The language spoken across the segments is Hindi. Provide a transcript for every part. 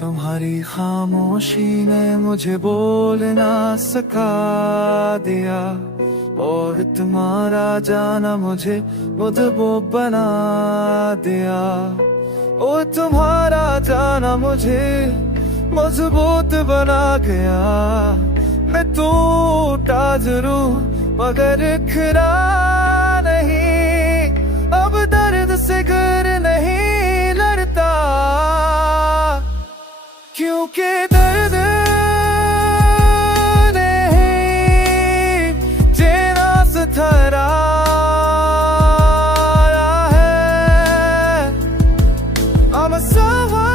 तुम्हारी खामोशी ने मुझे बोलना सिखा दिया, और तुम्हारा जाना मुझे मजबूत बना दिया। ओ तुम्हारा जाना मुझे मजबूत बना गया। मैं टूटा जरूर मगर खरा नहीं, अब दर्द से घर नहीं लड़ता, क्योंकि दर्द नहीं जेना सुथरा है। I'm a someone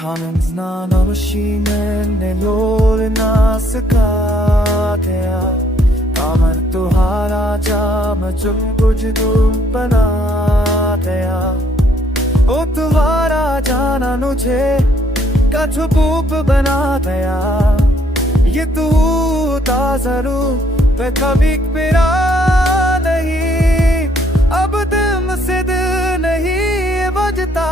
Kanımızdan avşine lolna सिखा गया। अमर तुम्हारा जाम जो कुछ तुम बना गया। ओ तुम्हारा जाना मुझे कछुपूप बना गया। ये तू था जरूर मैं कभी पिरा नहीं, अब दिल से दिल नहीं बजता।